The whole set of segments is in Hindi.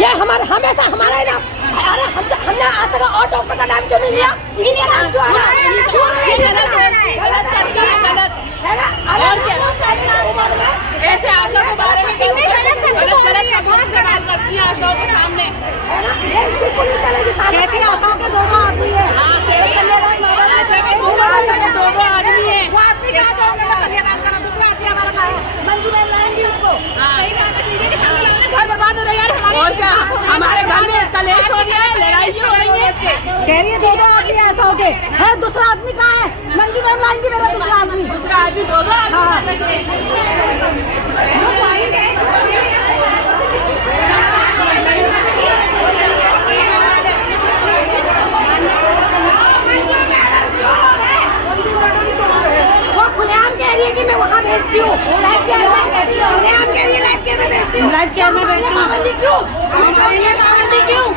ये हमारे हमेशा हमारा ही नाम। अरे हमने आज तक और डॉक्टर का नाम क्यों नहीं लिया? इनका नाम क्यों आया? गलत है ना? और क्या ऐसे आशा के बारे में गलत करती है आशाओं के सामने, है ना? ये बिल्कुल नहीं चलेगी। कहती है आशाओं के दो आदमी है। हाँ, आशा के दो आदमी है। वो आदमी क्या जो उन्होंने कन्यादान करा, दूसरा आदमी हमारा कहा है मंजू मैम लाएंगी उसको। घर बर्बाद हो रही है और क्या, हमारे घर में कलेश हो रही है, लड़ाई हो रही है। कह रही है दो आदमी ऐसा हो गए है, दूसरा आदमी कहाँ है? मंजू मैम लाएंगी मेरा दूसरा आदमी दो खुलेआम कह रही है कि मैं वहाँ भेजती हूँ, लाइफ केयर में भेजती हूँ, खुलेआम कह रही है लाइफ केयर में भेजती हूँ, लाइफ केयर में भेजती हूँ। पाबंदी क्यों? पाबंदी क्यों?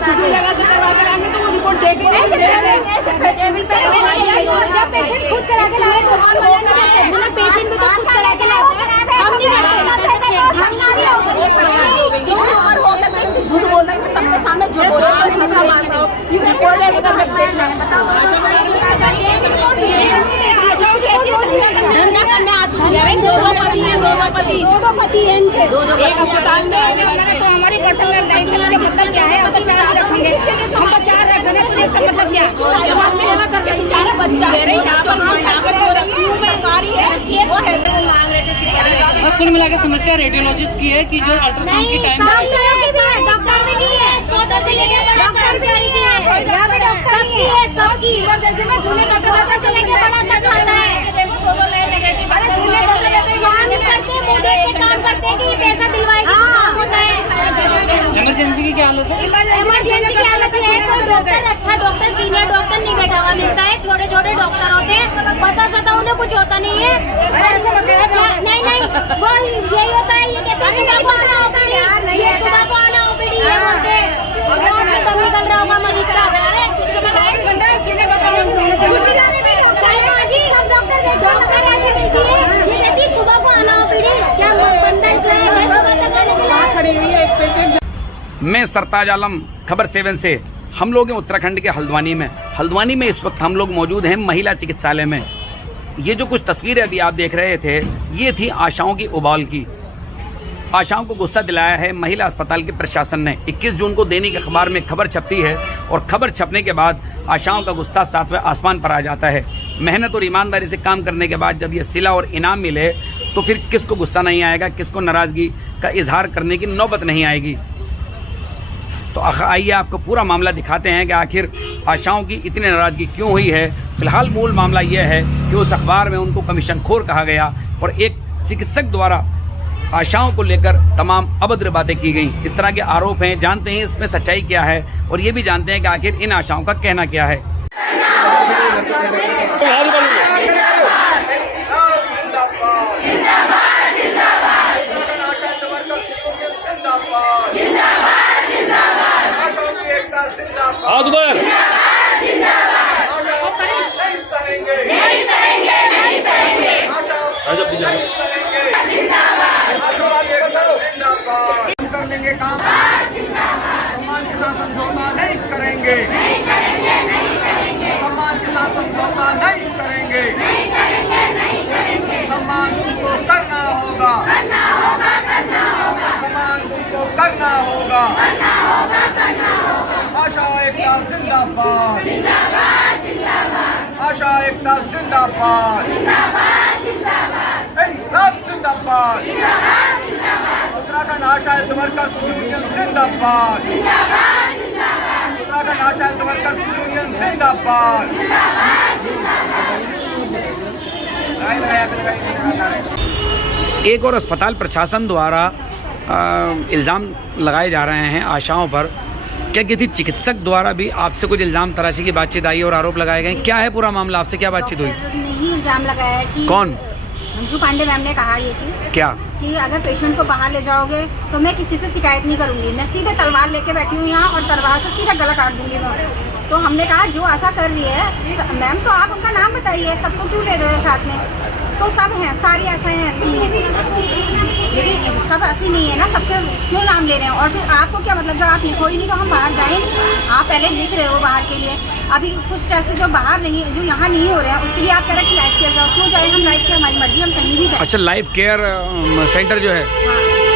दूसरी जगह पे करवा कर आएंगे तो वो रिपोर्ट देके जब पेशेंट खुद करा के लाए तो पेशेंट भी तो खुद करा के लाते हैं। झूठ बोल रहे हैं, सबके सामने झूठ बोल रहे हैं। धंधा करने आती है, दो पति है इनके, एक अस्पताल में तो हमारी पर्सनल लाइफ का मतलब क्या है? हम तो 4 रखेंगे, हम तो 4 रखेंगे, तो इसका मतलब क्या है? बेचारा बच्चा यहाँ पर बीमारी है, वो है मांग रहे थे। और कुल मिला के समस्या रेडियोलॉजिस्ट की है कि जो अल्ट्रासाउंड की टाइम डॉक्टर ने की है, छोटे से लेके बड़ा कर्मचारी की है, सबकी है, सबकी इमरजेंसी में जूनियर डॉक्टर से लेके बड़ा तक आता है। अरे जूनियर डॉक्टर यहाँ नहीं करते, मुझे के काम करते कि पैसा दिलवाएगी काम हो जाए। इमरजेंसी की क्या हालत है? इमरजेंसी की हालत है, कोई डॉक्टर अच्छा डॉक्टर सीनियर डॉक्टर नहीं बैठा हुआ मिलता है, छोटे छोटे डॉक्टर होते हैं, पता सता उन्हें कुछ होता नहीं है। नहीं वो यही होता है, ये कहते हैं सुबह को आना होता है, ये सुबह को आना ओपीडी है बोलते हैं, रात में कब निकल रहा होगा मरीज का। डॉक्टर ऐसे मिलती है, ये कहती सुबह को आना ओपीडी, क्या बंदा इसलिए खड़ी हुई है एक पेशेंट। मैं सरताज आलम, खबर 7 से। हम लोग हैं उत्तराखंड के हल्द्वानी में इस वक्त हम लोग मौजूद हैं महिला चिकित्सालय में। ये जो कुछ तस्वीरें अभी आप देख रहे थे, ये थी आशाओं की उबाल की। आशाओं को गुस्सा दिलाया है महिला अस्पताल के प्रशासन ने। 21 जून को दैनिक अखबार में खबर छपती है और खबर छपने के बाद आशाओं का गुस्सा 7वें आसमान पर आ जाता है। मेहनत और ईमानदारी से काम करने के बाद जब ये सिला और इनाम मिले तो फिर किसको गुस्सा नहीं आएगा, किसको नाराज़गी का इजहार करने की नौबत नहीं आएगी। तो आइए आपको पूरा मामला दिखाते हैं कि आखिर आशाओं की इतनी नाराज़गी क्यों हुई है। फ़िलहाल मूल मामला यह है कि उस अखबार में उनको कमीशन खोर कहा गया और एक चिकित्सक द्वारा आशाओं को लेकर तमाम अभद्र बातें की गई। इस तरह के आरोप हैं। जानते हैं इसमें सच्चाई क्या है और ये भी जानते हैं कि आखिर इन आशाओं का कहना क्या है। लेंगे काम, सम्मान के साथ समझौता नहीं करेंगे, सम्मान के साथ समझौता नहीं करेंगे, सम्मान तुमको करना होगा, सम्मान तुमको करना होगा। आशा एकता जिंदाबाद, आशा एकता जिंदाबाद, इंकलाब जिंदाबाद, उत्तराखंड आशा हेल्थ वर्कर्स यूनियन जिंदाबाद, उत्तराखंड आशा हेल्थ वर्कर्स यूनियन जिंदाबाद। एक और अस्पताल प्रशासन द्वारा इल्ज़ाम लगाए जा रहे हैं आशाओं पर। क्या किसी चिकित्सक द्वारा भी आपसे कुछ इल्ज़ाम तराशी की बातचीत आई और आरोप लगाए गए? क्या है पूरा मामला? आपसे क्या बातचीत हुई? नहीं इल्जाम लगाया है कि कौन? मंजू पांडे मैम ने कहा ये चीज़ क्या कि अगर पेशेंट को बाहर ले जाओगे तो मैं किसी से शिकायत नहीं करूंगी, मैं सीधे तलवार लेके बैठी हूँ यहाँ और तलवार से सीधा गला काट दूंगी मैं। तो हमने कहा जो ऐसा कर रही है मैम तो आप उनका नाम बताइए, सबको क्यों ले रहे हो साथ में? तो सब हैं, सारी ऐसे हैं, ऐसी हैं, लेकिन सब ऐसी नहीं है ना, सबके क्यों नाम ले रहे हैं? और फिर आपको क्या मतलब, जब आप लिखो ही नहीं तो हम बाहर जाए नहीं? आप पहले लिख रहे हो बाहर के लिए, अभी कुछ टेस्ट जो बाहर नहीं, जो यहाँ नहीं हो रहे हैं उसके लिए आप कह रहे हैं कि लाइफ केयर जाओ, क्यों जाए हम लाइफ केयर? हमारी मर्जी, हम कहीं भी जाए। अच्छा, लाइफ केयर सेंटर जो है,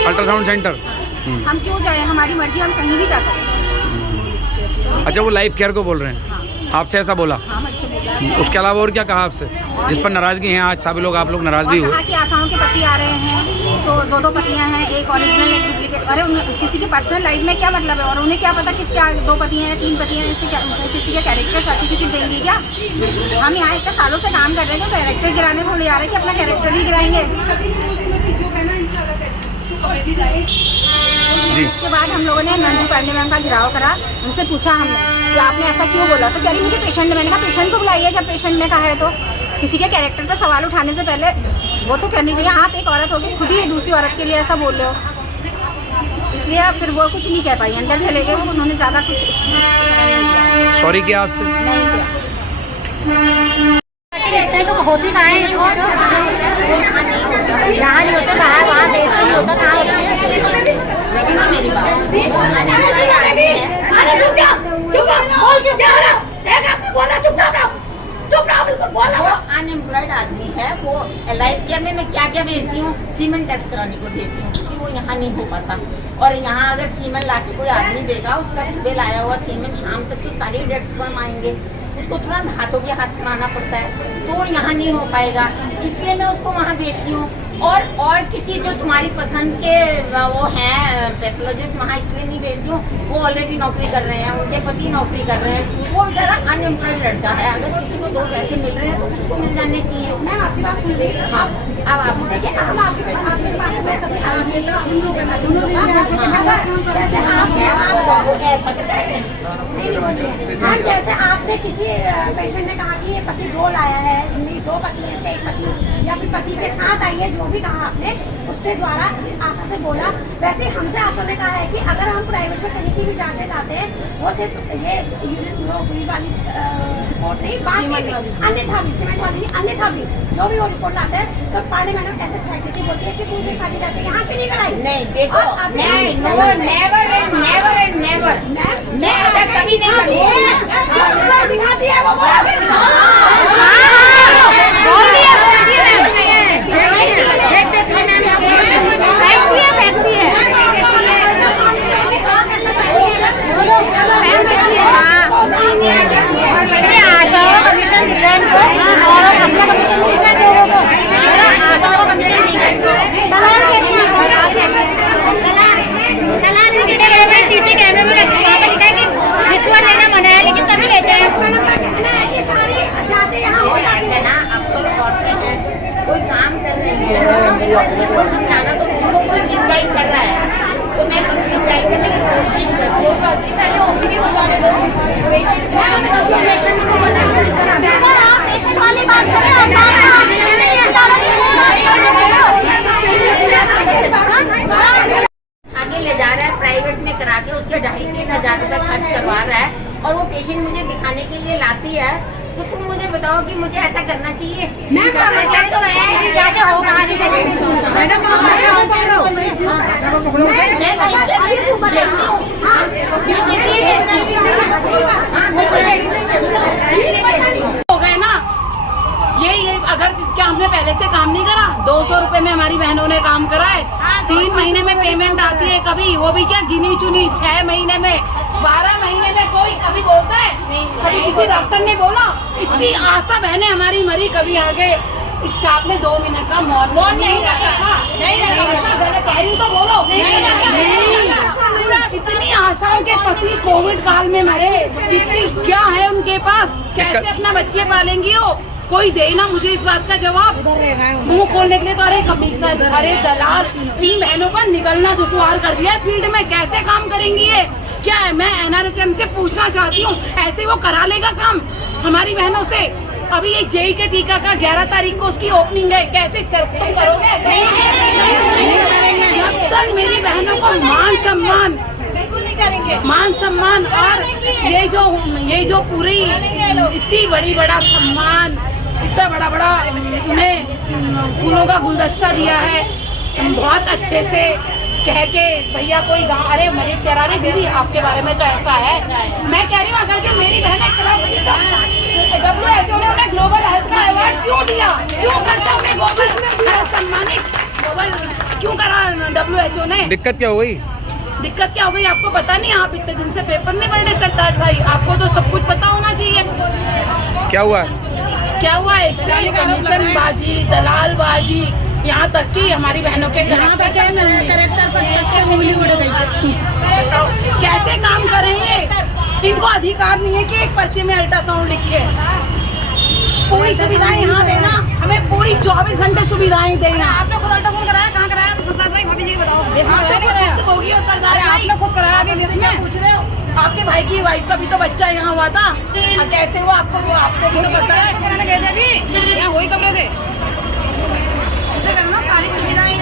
अल्ट्रासाउंड सेंटर, हम क्यों जाए? हमारी मर्जी, हम कहीं भी जा सकते हैं। अच्छा वो लाइफ केयर को बोल रहे हैं, आपसे ऐसा बोला? हाँ, मुझसे बोला। उसके अलावा और क्या कहा आपसे जिस पर नाराजगी है? आज सभी लोग, आप लोग नाराज भी और हुए। कहा कि आशाओं के पति आ रहे हैं तो दो पतियां हैं, एक ओरिजिनल एक डुप्लीकेट। अरे किसी की पर्सनल लाइफ में क्या मतलब है? और उन्हें क्या पता किसके 2 पति हैं या 3 पति हैं? इससे क्या किसी का कैरेक्टर सर्टिफिकेट देंगे क्या? हम यहाँ इतने सालों से काम कर रहे हैं तो कैरेक्टर गिराने थोड़ी आ रहे हैं कि अपना कैरेक्टर ही गिराएंगे। जी। उसके बाद हम लोगों ने मंजू पांडे मैम का घिराव करा, उनसे पूछा हमने कि आपने ऐसा क्यों बोला? तो कह रही मुझे पेशेंट ने, मैंने कहा पेशेंट को बुलाइए जब पेशेंट ने कहा है तो। किसी के कैरेक्टर पर सवाल उठाने से पहले वो तो करनी चाहिए। आप एक औरत होगी, खुद ही दूसरी औरत के लिए ऐसा बोल रहे हो, इसलिए फिर वो कुछ नहीं कह पाई, अंदर चले गए। वो उन्होंने ज़्यादा कुछ सॉरी किया आपसे? नहीं किया। तो होती कहाँ है? यहाँ नहीं होते, बाहर वहाँ बेच के नहीं होता, कहाँ होती है? मेरी बात अरे रुक जा, चुप रहो, बोल क्यों क्या रहा? एक आपने बोला चुपचाप रहो, चुप रहो, बिल्कुल बोला। वो अनएम्प्लॉयड आदमी है, वो लाइफ केयर में मैं क्या क्या भेजती हूँ, सीमेंट टेस्ट कराने को भेजती हूँ क्योंकि वो यहाँ नहीं हो पाता। और यहाँ अगर सीमेंट ला के कोई आदमी देगा, उसका सुबह लाया हुआ सीमेंट शाम तक तो सारे डेड स्पर्म आएंगे, उसको तुरंत हाथों के हाथ बनाना पड़ता है, तो वो यहाँ नहीं हो पाएगा, इसलिए मैं उसको वहाँ भेजती हूँ। और किसी जो तुम्हारी पसंद के वो हैं पैथोलॉजिस्ट वहाँ इसलिए नहीं भेजती हूँ, वो ऑलरेडी नौकरी कर रहे हैं, उनके पति नौकरी कर रहे हैं, वो बेचारा अनएम्प्लॉयड लड़का है। अगर किसी को 2 पैसे मिल रहे हैं तो उसको मिल जाने चाहिए। मैं आपकी बात सुन रही हूँ। हाँ, अब आप देखिए, हम आपके जैसे आपने हाँ, जैसे आपने किसी पेशेंट ने कहा कि ये पति 2 लाया है, 2 पति है, एक पति या फिर पति के साथ आई है, जो भी कहा आपने उसके द्वारा आशा से बोला, वैसे हमसे आशा ने कहा है कि अगर हम प्राइवेट में कहीं की भी जांचें लाते हैं, वो सिर्फ ये यूरिन वाली रिपोर्ट नहीं, बाकी भी अन्यथा भी सीमेंट वाली अन्यथा भी जो भी वो रिपोर्ट लाते हैं, तो पांडे मैडम ऐसे फैकल्टी बोलती है कि पूरी सारी जांचें यहाँ पे नहीं कराई। नहीं, देखो, नहीं, never and never and never, मैं ऐसा कभी नहीं करूँगी। दिखाती है वो कमीशन दिख रहा है इनको और अपना कमीशन दिख रहा है लोगों को, आशा को कमीशन नहीं है। सीसी कैमरे में लिखा है कि रिश्वत लेना मना है, लेकिन सभी लेते हैं। ये सारी जांचें यहाँ हो जाती है ना, अब तो औरतें हैं, कोई काम कर रही है, उनको समझाना तो उनको कोई मिसगाइड कर रहा है, तो मैं कम से कम गाइड करने की कोशिश कर रही हूँ। पेशेंट वाली बात करें, आगे ले जा रहा है, प्राइवेट में करा के उसके 2,500-3,000 रुपए खर्च करवा रहा है, और वो पेशेंट मुझे दिखाने के लिए लाती है तो तुम मुझे बताओ कि मुझे ऐसा करना चाहिए? मैं तो है जाके होगा मैडम हो गए ना ये अगर क्या हमने पहले से काम नहीं करा? 200 रुपए में हमारी बहनों ने काम करा है। 3 महीने में पेमेंट आती है, कभी वो भी क्या गिनी चुनी, 6 महीने में, 12 महीने में कोई कभी बोलता है? कभी किसी डॉक्टर ने बोला? इतनी आशा बहनें हमारी मरी, कभी आगे स्टाफ ने 2 मिनट का मौन नहीं रखा। गलत कह रही तो बोलो। इतनी आशाओं के पति कोविड काल में मरे, कितनी क्या है उनके पास, कैसे अपना बच्चे पालेंगी वो? कोई दे ना मुझे इस बात का जवाब। मुंह खोलने के लिए तो अरे कमीशन, अरे दलाल, इन बहनों का निकलना दुश्वार कर दिया है फील्ड में। कैसे काम करेंगी ये? क्या है? मैं NRHM से पूछना चाहती हूँ, ऐसे वो करा लेगा काम हमारी बहनों से? अभी ये जेई के टीका का 11 तारीख को उसकी ओपनिंग है, कैसे तुम करोगे? जब तक मेरी बहनों को मान सम्मान और ये जो पूरी इतनी बड़ा सम्मान, इतना बड़ा उन्हें फूलों का गुलदस्ता दिया है, बहुत अच्छे से कह के भैया कोई गाँव, अरे मरीज कह रहा है दीदी आपके बारे में तो ऐसा है। मैं कह रही हूँ अगर के मेरी बहन WHO ने उन्हें ग्लोबल हेल्थ का अवार्ड क्यों दिया? क्यों करता उन्हें ग्लोबल हेल्थ सम्मानित? ग्लोबल क्यों करा WHO ने? दिक्कत क्या हो गई? दिक्कत क्या हो गई आपको पता नहीं? आप इतने दिन से पेपर नहीं पढ़ रहे सरताज भाई, आपको तो सब कुछ पता होना चाहिए। क्या हुआ? क्या हुआ है? कमीशन बाजी, दलाल बाजी, यहाँ तक कि हमारी बहनों के यहाँ तक उंगली उड़ गई। कैसे काम करेंगे? इनको अधिकार नहीं है कि एक पर्चे में अल्ट्रासाउंड लिखे। पूरी सुविधाएं यहाँ देना, हमें पूरी 24 घंटे सुविधाएं देना। आपने खुद अल्ट्रासाउंड कराया? कहाँ कराया? सरदार भाई भाभी जी बताओ। होगी और सरदार भाई आपने खुद कराया अभी इसमें? पूछ रहे हो? आपके भाई की वाइफ का भी तो बच्चा यहाँ हुआ था, कैसे हुआ? आपको भी तो पता है। यहाँ वही कमरे थे। सारी सुविधाएं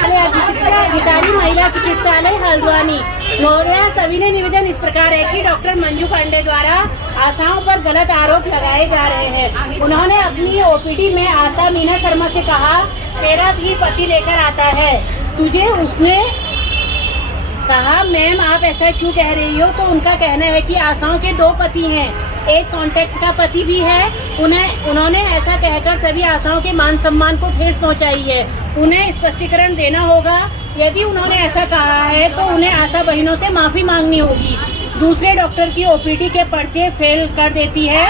अधिकारी महिला चिकित्सालय हल्द्वानी महोदया, सविनय निवेदन इस प्रकार है कि डॉक्टर मंजू पांडे द्वारा आशाओं पर गलत आरोप लगाए जा रहे हैं। उन्होंने अपनी OPD में आशा मीना शर्मा से कहा, तेरा भी पति लेकर आता है तुझे। उसने कहा, मैम आप ऐसा क्यों कह रही हो? तो उनका कहना है कि आशाओं के 2 पति हैं, एक कॉन्ट्रैक्ट का पति भी है। उन्होंने ऐसा कहकर सभी आशाओं के मान सम्मान को ठेस पहुंचाई है। उन्हें स्पष्टीकरण देना होगा। यदि उन्होंने ऐसा कहा है तो उन्हें आशा बहनों से माफ़ी मांगनी होगी। दूसरे डॉक्टर की OPD के पर्चे फेल कर देती है,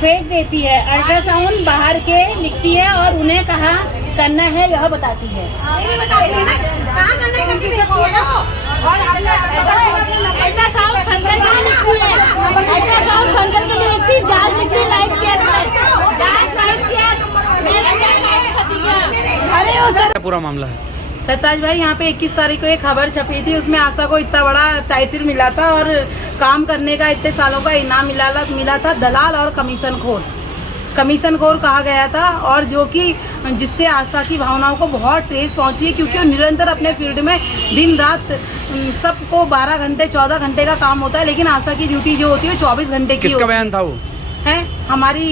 फेंक देती है, अल्ट्रासाउंड बाहर के लिखती है और उन्हें कहाँ करना है यह बताती है। अल्ट्रासाउंड सेंटर के लिए लिखती है, अल्ट्रासाउंड सेंटर के लिए लिखती है, जांच लिखती है लाइव केयर में, जांच लाइव केयर पूरा मामला है सरताज भाई। यहाँ पे 21 तारीख को एक खबर छपी थी, उसमें आशा को इतना बड़ा टाइटल मिला था और काम करने का इतने सालों का इनाम मिला था। दलाल और कमीशन खोर कहा गया था, और जो कि जिससे आशा की भावनाओं को बहुत ठेस पहुंची है, क्योंकि वो निरंतर अपने फील्ड में दिन रात सबको 12 घंटे 14 घंटे का काम होता है, लेकिन आशा की ड्यूटी जो होती है 24 घंटे की। किसका बयान था वो? है हमारी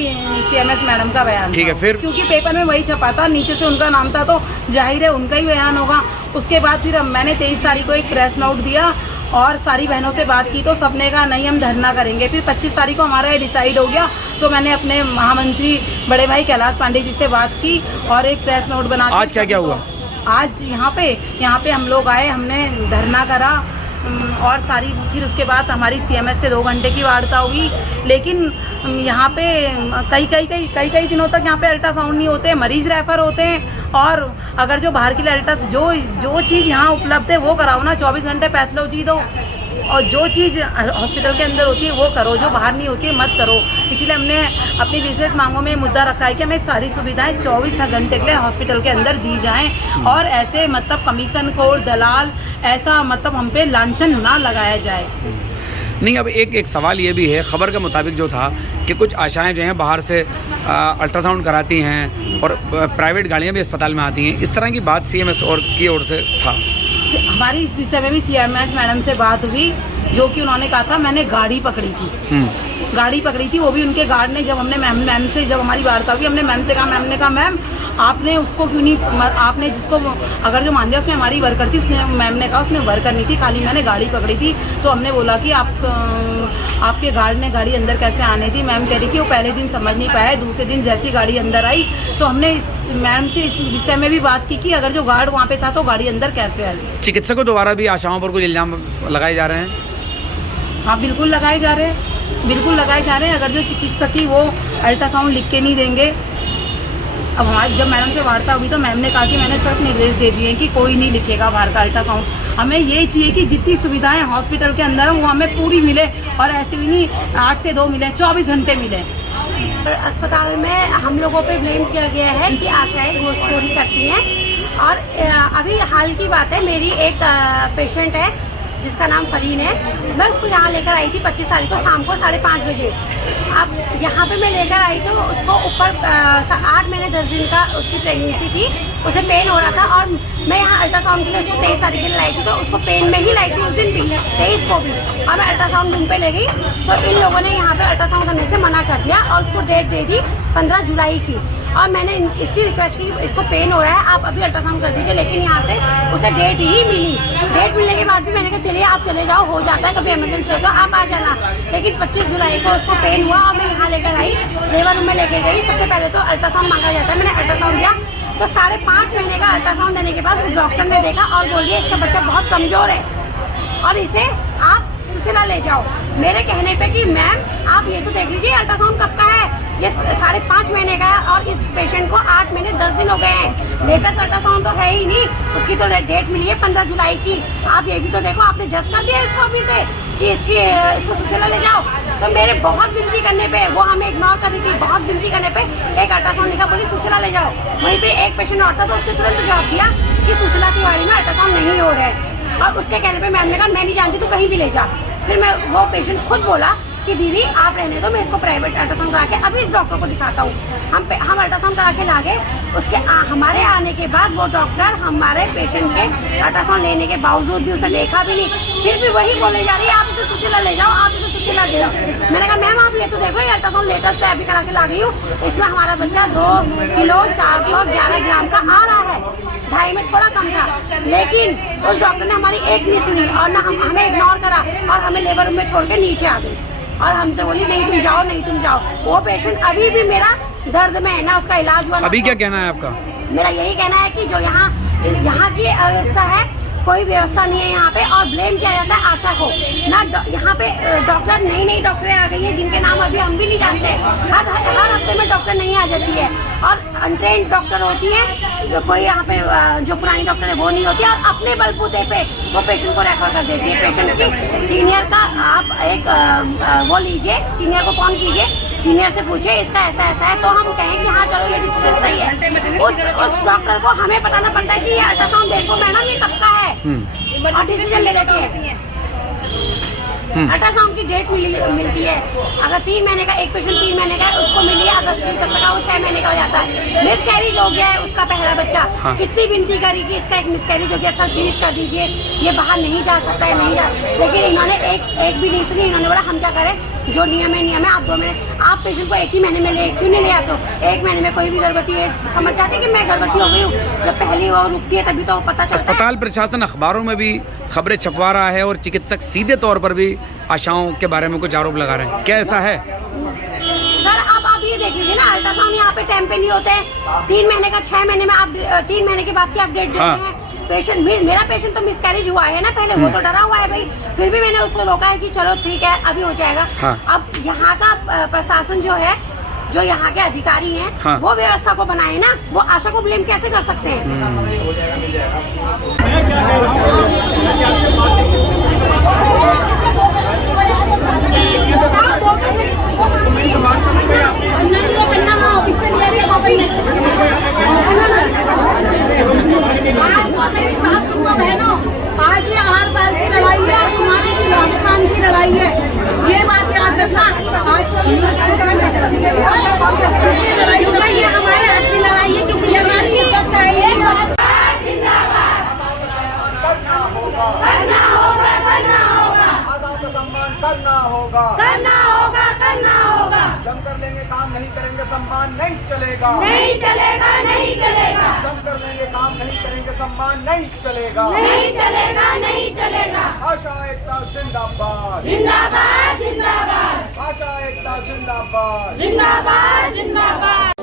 CMS मैडम का बयान। ठीक है, फिर क्योंकि पेपर में वही छपा था, नीचे से उनका नाम था, तो जाहिर है उनका ही बयान होगा। उसके बाद फिर मैंने 23 तारीख को एक प्रेस नोट दिया और सारी बहनों से बात की, तो सबने कहा नहीं हम धरना करेंगे। फिर 25 तारीख को हमारा ये डिसाइड हो गया, तो मैंने अपने महामंत्री बड़े भाई कैलाश पांडे जी से बात की और एक प्रेस नोट बना। आज क्या क्या हुआ? आज यहाँ पे हम लोग आए, हमने धरना करा और सारी, फिर उसके बाद हमारी CMS से 2 घंटे की वार्ता हुई। लेकिन यहाँ पे कई दिनों तक यहाँ पे अल्ट्रासाउंड नहीं होते, मरीज रेफर होते हैं। और अगर जो बाहर के लिए जो चीज़ यहाँ उपलब्ध है वो कराओ ना, 24 घंटे पैथोलॉजी दो, और जो चीज़ हॉस्पिटल के अंदर होती है वो करो, जो बाहर नहीं होती है मत करो। इसीलिए हमने अपनी विशेष मांगों में मुद्दा रखा है कि हमें सारी सुविधाएं 24 घंटे के लिए हॉस्पिटल के अंदर दी जाएं, और ऐसे मतलब कमीशन खोर दलाल ऐसा मतलब हम पे लांछन ना लगाया जाए। नहीं, अब एक सवाल ये भी है, खबर के मुताबिक जो था कि कुछ आशाएं जो हैं बाहर से अल्ट्रासाउंड कराती हैं और प्राइवेट गाड़ियां भी अस्पताल में आती हैं, इस तरह की बात CMS की ओर से था। हमारी इस विषय में भी CMS मैडम से बात हुई, जो कि उन्होंने कहा था मैंने गाड़ी पकड़ी थी। गाड़ी पकड़ी थी, वो भी उनके गार्ड ने। जब हमने मैम से जब हमारी वार्ता हुई, हमने मैम से कहा, मैम ने कहा मैम आपने उसको क्यों नहीं, आपने जिसको अगर जो मान दिया उसमें हमारी वर्कर थी, उसने मैम ने कहा उसने वर्कर नहीं थी, खाली मैंने गाड़ी पकड़ी थी। तो हमने बोला कि आपके गार्ड ने गाड़ी अंदर कैसे आने दी। मैम कह रही कि वो पहले दिन समझ नहीं पाया, दूसरे दिन जैसी गाड़ी अंदर आई तो हमने मैम से इस विषय में भी बात की कि अगर जो गार्ड वहाँ पे था तो गाड़ी अंदर कैसे आई। चिकित्सकों द्वारा भी आशाओं पर कुछ इल्जाम लगाए जा रहे हैं। हाँ बिल्कुल लगाए जा रहे हैं, बिल्कुल लगाए जा रहे हैं। अगर जो चिकित्सक ही वो अल्ट्रासाउंड लिख के नहीं देंगे, अब हमारी जब मैडम से वार्ता हुई तो मैम ने कहा कि मैंने सख्त निर्देश दे दिए हैं कि कोई नहीं लिखेगा बाहर का अल्ट्रासाउंड। हमें यही चाहिए कि जितनी सुविधाएं हॉस्पिटल के अंदर हैं वो हमें पूरी मिले, और ऐसे भी नहीं 8 से 2 मिले, 24 घंटे मिले। अस्पताल में हम लोगों पे ब्लेम किया गया है कि आशाएं घूसखोरी करती हैं। और अभी हाल की बात है, मेरी एक पेशेंट है जिसका नाम फरीन है, मैं उसको यहाँ लेकर आई थी 25 तारीख को शाम को 5:30 बजे। अब यहाँ पे मैं लेकर आई तो उसको ऊपर 8 महीने 10 दिन का उसकी प्रेगनेंसी थी, उसे पेन हो रहा था। और मैं यहाँ अल्ट्रासाउंड के लिए उसको 23 तारीख के लिए लाई थी, तो उसको पेन में ही लाई थी उस दिन भी, 23 को भी। और मैं अल्ट्रासाउंड रूम पे ले गई तो इन लोगों ने यहाँ पे अल्ट्रासाउंड करने से मना कर दिया और उसको डेट दे दी 15 जुलाई की। और मैंने इतनी रिक्वेस्ट की, इसको पेन हो रहा है आप अभी अल्ट्रासाउंड कर दीजिए, लेकिन यहाँ से उसे डेट ही मिली। डेट मिलने के बाद भी मैंने कहा चलिए आप चले जाओ, हो जाता है कभी इमरजेंसी हो तो आप आ जाना। लेकिन 25 जुलाई को उसको पेन हुआ और मैं यहाँ लेकर आई, लेबर रूम में लेके गई। सबसे पहले तो अल्ट्रासाउंड मांगा जाता है, मैंने अल्ट्रासाउंड दिया तो 5.5 महीने का अल्ट्रासाउंड देने के बाद डॉक्टर ने देखा और बोल दिया इसका बच्चा बहुत कमजोर है और इसे आप सुशीला ले जाओ। मेरे कहने पे कि मैम आप ये तो देख लीजिए अल्ट्रासाउंड कब का है, ये 5.5 महीने का है और इस पेशेंट को 8 महीने 10 दिन हो गए हैं। लेटेस्ट अल्ट्रासाउंड तो है ही नहीं, उसकी तो डेट मिली है 15 जुलाई की। आप ये भी तो देखो, आपने जज कर दिया इसको अभी से कि इसको सुशीला ले जाओ। तो मेरे बहुत विनती करने पे, वो हमें इग्नोर कर रही थी, बहुत विनती करने पे एक अल्ट्रासाउंड लिखा, बोली सुशीला ले जाओ। वहीं पे एक पेशेंट और था तो उसने तुरंत जवाब दिया कि सुशीला तिवारी में अल्ट्रासाउंड नहीं हो रहा है। और उसके कहने पे मैम ने कहा मैं नहीं जानती, तू कहीं भी ले जा। फिर मैं वो पेशेंट खुद बोला कि दीदी आप रहने दो, मैं इसको प्राइवेट अल्ट्रासाउंड करा के अभी इस डॉक्टर को दिखाता हूँ। हम अल्ट्रासाउंड करा के ला गए। उसके हमारे आने के बाद वो डॉक्टर हमारे पेशेंट के अल्ट्रासाउंड लेने के बावजूद भी उसे देखा भी नहीं, फिर भी वही बोले जा रही है आप इसे सुशीला ले जाओ, आप इसे सुशीला दे जाओ। मैंने कहा मैम आप ये तो देखो, ये अल्ट्रासाउंड लेटेस्ट है, अभी करा के ला गई हूँ, इसमें हमारा बच्चा 2 किलो 411 ग्राम का आ रहा है, 2.5 में थोड़ा कम था। लेकिन उस डॉक्टर ने हमारी एक नहीं सुनी और ना हमें इग्नोर करा और हमें लेबर रूम में छोड़ के नीचे आ गई और हमसे बोली नहीं तुम जाओ, नहीं तुम जाओ। वो पेशेंट अभी भी मेरा दर्द में है, ना उसका इलाज हुआ। अभी क्या कहना है आपका? मेरा यही कहना है कि जो यहाँ की व्यवस्था है, कोई व्यवस्था नहीं है यहाँ पे और ब्लेम किया जाता है आशा को। ना यहाँ पे डॉक्टर नई डॉक्टरें आ गई है जिनके नाम अभी हम भी नहीं जानते। हर हफ्ते में डॉक्टर नहीं आ जाती है और अनट्रेंड डॉक्टर होती है, जो कोई यहाँ पे जो पुरानी डॉक्टर है वो नहीं होती है और अपने बलबूते पे वो पेशेंट को रेफर कर देती है। पेशेंट की सीनियर का आप एक वो लीजिए, सीनियर को फोन कीजिए, सीनियर से पूछे इसका ऐसा है तो हम कहें कि हाँ चलो ये डिसीजन सही है। उस डॉक्टर को हमें बताना पड़ता है कि ये अल्ट्रासाउंड देखो मैडम ये कब का है और डिसीजन ले लेती है। अल्ट्रासाउंड की डेट मिलती है, अगर 3 महीने का एक पेशेंट 3 महीने का है उसको मिली है अगस्त से, तब तक वो 6 महीने का हो जाता है। मिसकैरेज हो गया है उसका पहला बच्चा, कितनी विनती करी कि इसका एक मिसकैरेज हो गया सर प्लीज कर दीजिए, ये बाहर नहीं जा सकता है, नहीं जा, लेकिन इन्होंने एक भी नहीं सुनी। इन्होंने बोला हम क्या करें, जो नियम है आप 2 महीने, आप पेशेंट को एक ही महीने में ले क्यों नहीं ले आते हो? 1 महीने में कोई भी गर्भवती है समझ जाती है कि मैं गर्भवती हो गई हूँ, जब पहली वो रुकती है तभी तो पता चलता है। अस्पताल प्रशासन अखबारों में भी खबरें छपवा रहा है और चिकित्सक सीधे तौर पर भी आशाओं के बारे में कुछ आरोप लगा रहे हैं, क्या ऐसा है? सर अब आप ये देख लीजिए ना, अल्ट्रासाउंड यहाँ पे टाइम पे नहीं होते हैं, 3 महीने का 6 महीने में आप 3 महीने के बाद की अपडेट देते हैं। पेशेंट मेरा पेशेंट तो मिसकैरेज हुआ है ना पहले, वो तो डरा हुआ है भाई, फिर भी मैंने उसको रोका है कि चलो ठीक है अभी हो जाएगा। अब यहाँ का प्रशासन जो है, जो यहाँ के अधिकारी हैं वो व्यवस्था को बनाए ना, वो आशा को ब्लेम कैसे कर सकते हैं? मेरी बात सुनो बहनों, आज ये आहार बाल की लड़ाई है और तुम्हारी हिंदुस्तान की लड़ाई है, ये बात याद रखना। आज ये लड़ाई हमारे हाथ की लड़ाई है क्योंकि ये हमारी इज्जत का है। करना होगा काम नहीं करेंगे सम्मान नहीं चलेगा, नहीं चलेगा, नहीं चलेगा, दम कर लेंगे काम नहीं करेंगे सम्मान नहीं चलेगा, नहीं चलेगा, नहीं चलेगा। आशा एकता जिंदाबाद, जिंदाबाद, जिंदाबाद, आशा एकता जिंदाबाद। जिंदाबाद, जिंदाबाद।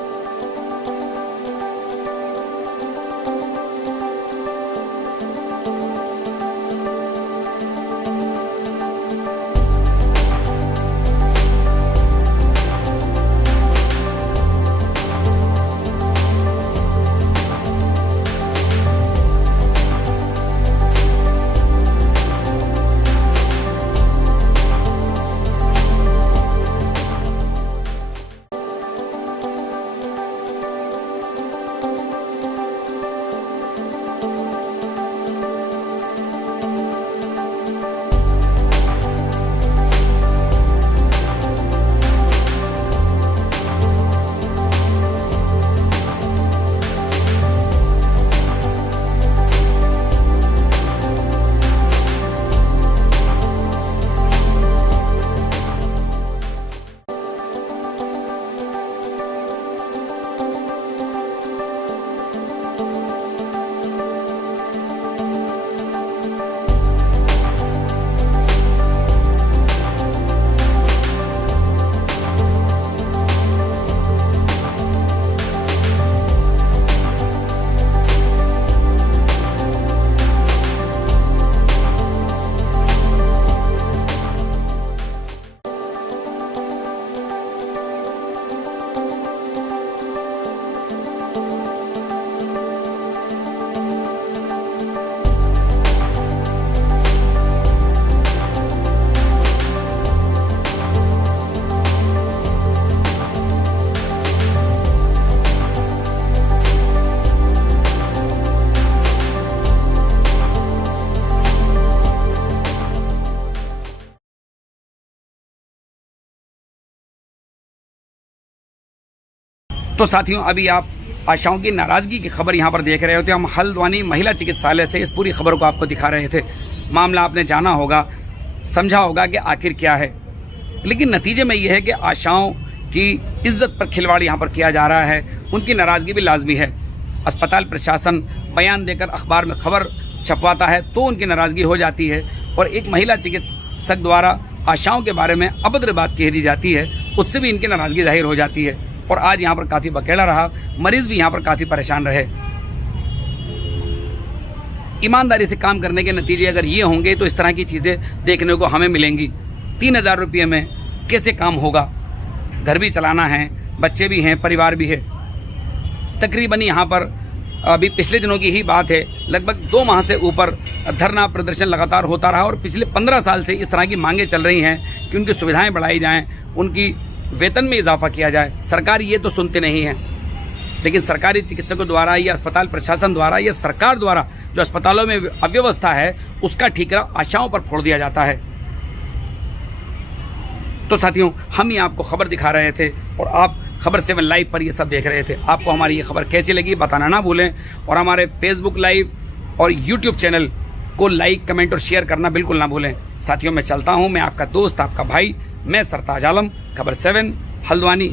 तो साथियों, अभी आप आशाओं की नाराज़गी की खबर यहाँ पर देख रहे होते। हम हल्द्वानी महिला चिकित्सालय से इस पूरी खबर को आपको दिखा रहे थे। मामला आपने जाना होगा, समझा होगा कि आखिर क्या है, लेकिन नतीजे में यह है कि आशाओं की इज्जत पर खिलवाड़ यहाँ पर किया जा रहा है। उनकी नाराज़गी भी लाजमी है। अस्पताल प्रशासन बयान देकर अखबार में खबर छपवाता है तो उनकी नाराज़गी हो जाती है, और एक महिला चिकित्सक द्वारा आशाओं के बारे में अभद्र बात कह दी जाती है, उससे भी इनकी नाराज़गी जाहिर हो जाती है। और आज यहाँ पर काफ़ी बकेड़ा रहा, मरीज़ भी यहाँ पर काफ़ी परेशान रहे। ईमानदारी से काम करने के नतीजे अगर ये होंगे तो इस तरह की चीज़ें देखने को हमें मिलेंगी। 3000 रुपये में कैसे काम होगा? घर भी चलाना है, बच्चे भी हैं, परिवार भी है। तकरीबन यहाँ पर अभी पिछले दिनों की ही बात है, लगभग 2 माह से ऊपर धरना प्रदर्शन लगातार होता रहा, और पिछले 15 साल से इस तरह की मांगें चल रही हैं कि उनकी सुविधाएं बढ़ाई जाएं, उनकी वेतन में इजाफा किया जाए। सरकार ये तो सुनते नहीं है, लेकिन सरकारी चिकित्सकों द्वारा या अस्पताल प्रशासन द्वारा या सरकार द्वारा जो अस्पतालों में अव्यवस्था है उसका ठीकरा आशाओं पर फोड़ दिया जाता है। तो साथियों, हम ही आपको खबर दिखा रहे थे और आप खबर 7 लाइव पर ये सब देख रहे थे। आपको हमारी ये खबर कैसी लगी बताना ना भूलें, और हमारे फेसबुक लाइव और यूट्यूब चैनल को लाइक, कमेंट और शेयर करना बिल्कुल ना भूलें। साथियों, मैं चलता हूँ। मैं आपका दोस्त, आपका भाई, मैं सरताज आलम, खबर 7 हल्द्वानी।